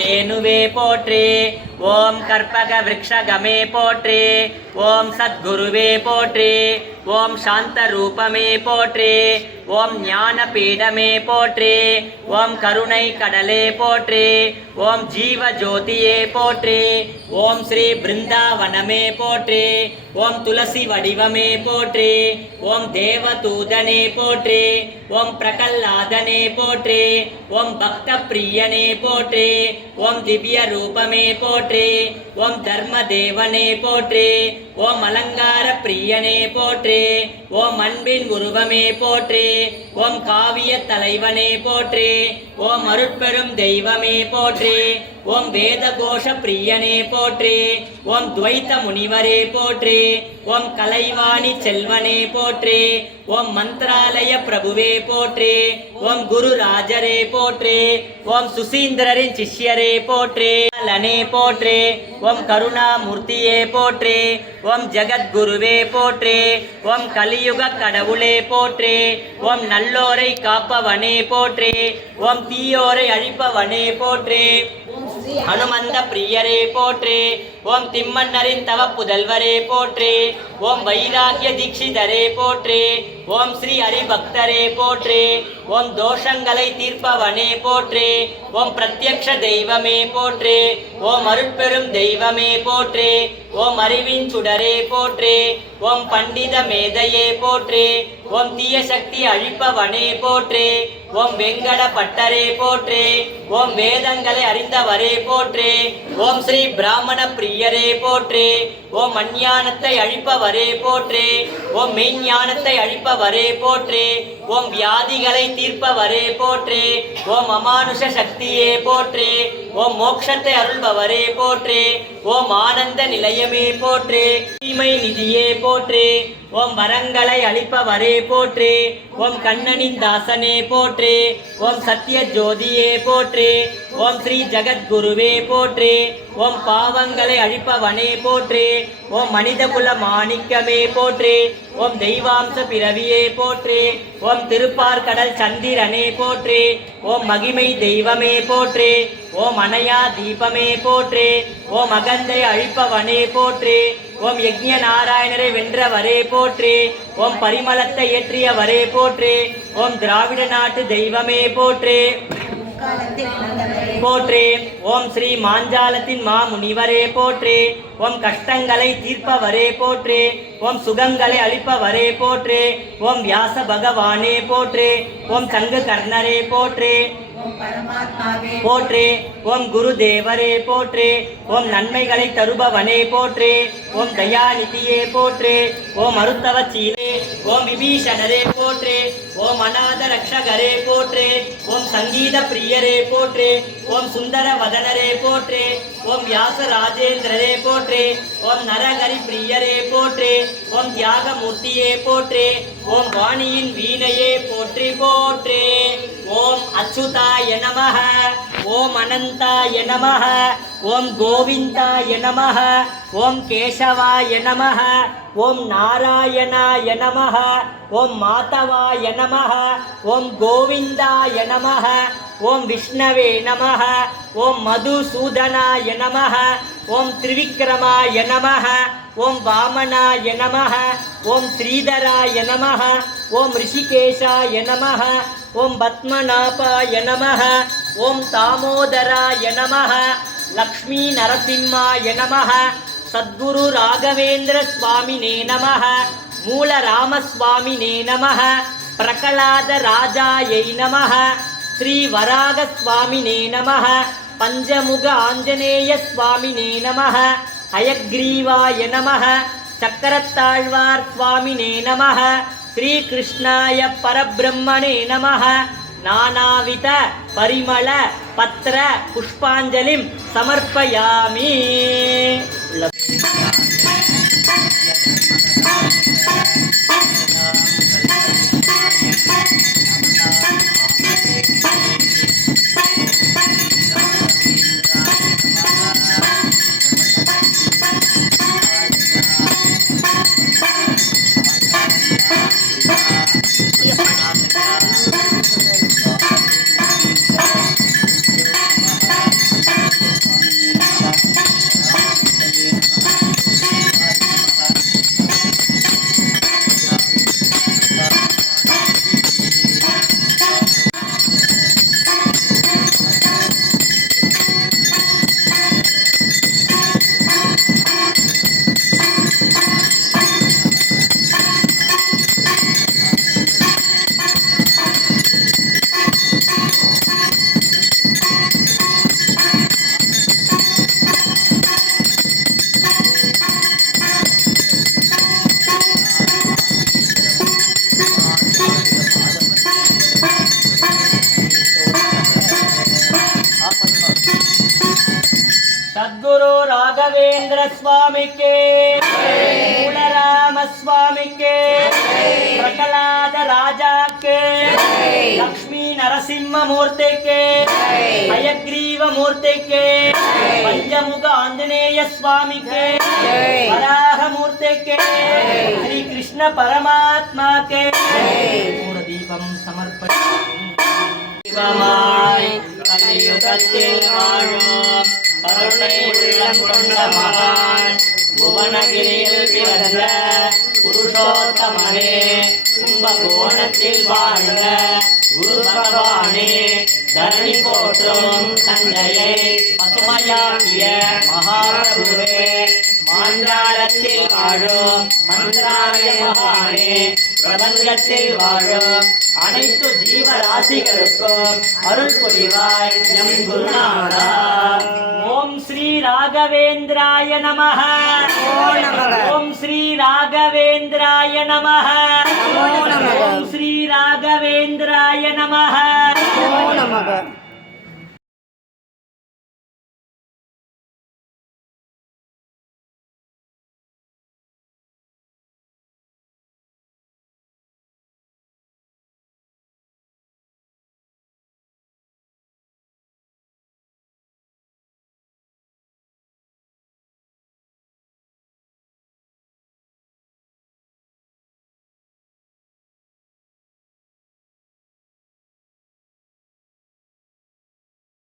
தேனுவே போற்றி. ஓம் கற்பக விருக்ஷகமே போற்றி. ஓம் சத்குருவே போற்றி. ஓம் சாந்த ரூபமே போற்றி. ஓம் ஞான பீடமே போற்றி. ஓம் கருணை கடலே போற்றி. ஓம் ஜீவ ஜோதியே போற்றி. ஓம் ஸ்ரீ பிருந்தாவனமே போற்றி. ஓம் துளசி வடிவமே போற்றி. ஓம் தேவதூதனே போற்றி. ஓம் பிரகல்லாதனே போற்றி. ஓம் பக்த பிரியனே போற்றி. ஓம் திவ்ய ரூபமே போற்றி. ஓம் தர்ம தேவனே போற்றி. ஓம் அலங்கார பிரியனே போற்றி. ஓம் அன்பின் உருவமே போற்றி. ஓம் காவிய தலைவனே போற்றி. ஓம் அருட்பெரும் தெய்வமே போற்றி. ஓம் வேத கோஷ பிரியனே போற்றி. ஓம் துவைத்த முனிவரே போற்றி. ஓம் கலைவாணி செல்வனே போற்றி. ஓம் மந்திராலய பிரபுவே போற்றி. ஓம் குரு ராஜரே போற்றி. ஓம் சுசீந்திரரின் சிஷ்யரே போற்றி. லனே போற்றி. ஓம் கருணாமூர்த்தியே போற்றி. ஓம் ஜகத்குருவே போற்றி. ஓம் கலியுக கடவுளே போற்றி. ஓம் நல்லோரை காப்பவனே போற்றி. ஓம் தீயோரை அழிப்பவனே போற்றி. அனுமந்த பிரியரே போற்றி. ஓம் திம்மன்னரின் தவ புதல்வரே போற்றி. ஓம் வைராகிய தீட்சிதரே போற்றி. ஓம் ஸ்ரீ ஹரிபக்தரே போற்றி. ஓம் தோஷங்களை தீர்ப்பவனே போற்றி. ஓம் பிரத்யக்ஷ தெய்வமே போற்றி. ஓம் அருட்பெரும் தெய்வமே போற்றி. ஓம் அறிவின் சுடரே போற்றி. ஓம் பண்டித மேதையே போற்றி. ஓம் தீய சக்தி அழிப்பவனே போற்றி. ஓம் வெங்கட பட்டரே போற்றி. ஓம் வேதங்களை அறிந்தவரே போற்றி. ஓம் ஸ்ரீ பிராமண பிரியரே போற்றி. ஓம் அஞ்ஞானத்தை அழிப்பவரே போற்றி. ஓம் மெய்ஞானத்தை அழிப்பவரே போற்றி. ஓம் வியாதிகளை தீர்ப்பவரே போற்றி. ஓம் அமானுஷ சக்தியே போற்றி. ஓம் மோட்சத்தை அருள்பவரே போற்றி. ஓம் ஆனந்த நிலையமே போற்றி. தீமை நிதியே போற்றி. ஓம் வரங்களை அளிப்பவரே போற்றி. ஓம் கண்ணனின் தாசனே போற்றி. ஓம் சத்திய ஜோதியே போற்றி. ஓம் ஸ்ரீ ஜகத்குருவே போற்றி. ஓம் பாவங்களை அழிப்பவனே போற்றி. ஓம் மனிதகுல மாணிக்கமே போற்றி. ஓம் தெய்வாம்ச பிறவியே போற்றி. ஓம் திருப்பார்கடல் சந்திரனே போற்றி. ஓம் மகிமை தெய்வமே போற்றி. ஓம் அணையா தீபமே போற்றி. ஓம் அகந்தை அழிப்பவனே போற்றி. ஓம் யக்ஞ நாராயணரை வென்றவரே போற்றி. ஓம் பரிமளத்தை ஏற்றியவரே போற்றி. ஓம் திராவிட நாட்டு தெய்வமே போற்றி போற்றி. ஓம் ஸ்ரீ மாஞ்சாலத்தின் மாமுனிவரே போற்றி. ஓம் கஷ்டங்களை தீர்ப்பவரே போற்றி. ஓம் சுகங்களை அளிப்பவரே போற்றி. ஓம் வியாச பகவானே போற்றி. ஓம் சங்கு கர்ணரே போற்றி போற்றி. ஓம் குரு தேவரே போற்றி. ஓம் நன்மைகளை தருபவனே போற்றி. ஓம் தயாநிதியே போற்றி. ஓம் மருத்துவச்சீலே. ஓம் விபீஷணரே போற்றி. ஓம் அநாத ரக்ஷகரே போற்றி. ஓம் சங்கீத பிரியரே போற்றி. ஓம் சுந்தர வதனரே போற்றி. ஓம் வியாச ராஜேந்திரரே போற்றி. ஓம் நரகரி பிரியரே போற்றி. ஓம் தியாகமூர்த்தியே போற்றி. ஓம் வாணியின் வீணையே போற்றி போற்றி. ஓம் அச்சுதாய நமஹ. ஓம் அனந்தாய நமஹ. ஓம் கோவிந்தாய நமஹ. ஓம் கேசவாய நமஹ. ஓம் நாராயணாய நமஹ. ஓம் மாதவாய நமஹ. ஓம் கோவிந்தாய நமஹ. ஓம் விஷ்ணவே நமஹ. ஓம் மதுசூதனாய நமஹ. ஓம் திரிவிக்ரமாய நமஹ. ஓம் வாமனாய நமஹ. ஓம் ஸ்ரீதராய நமஹ. ஓம் ரிஷிகேஷாய நமஹ. ஓம் பத்மநாபாய நமஹ. ஓம் தாமோதராய நமஹ. லக்ஷ்மீ நரசிம்மாய நமஹ. சத்குரு ராகவேந்திர சுவாமினே நமஹ. மூல ராமஸ்வாமினே நமஹ. பிரகலாத ராஜாயை நமஹ. ஸ்ரீ வராக சுவாமினே நமஹ. பஞ்சமுக ஆஞ்சநேய சுவாமினே நமஹ. ஹயக்ரீவாய நமஹ. சக்கரத்தாழ்வார் சுவாமினே நமஹ. ஸ்ரீ கிருஷ்ணாய பரபிரம்மணே நமஹ. நானாவித பரிமள பத்ர புஷ்பாஞ்சலிம் சமர்ப்பயாமி. सद्गुरु राघवेंद्र स्वामी के मूलराम स्वामी के प्रकलाद राजा के लक्ष्मी नरसिंह मूर्ति के हयग्रीव मूर्ति के पंचमुख आंजनेय स्वामी के वराह मूर्ति के श्री कृष्ण परमात्मा के पूर्ण दीपम समर्पयामि कलियुगத்தில் வாழும் கருணை உள்ளம் கொண்ட மகான் புவனகிரியில் பிறந்த புருஷோத்தமனே கும்பகோணத்தில் வாழ்ந்த குரு பகவானே தரணி போற்றும் தந்தையை பசுமையாக்கிய மகாபிரபுவே மாஞ்சாலத்தில் வாழும் மந்திராலய மகானே பிரபஞ்சத்தில் வாழும் அனைத்து ஜீவராசிகளுக்கும் அருள் புரிவாய் எம் குருநாதா. ஓம் ஸ்ரீ ராகவேந்திராய நமஹ. ஓம் ஸ்ரீ ராகவேந்திராய நமஹ. ஓம் ஸ்ரீ ராகவேந்திராய நமஹ.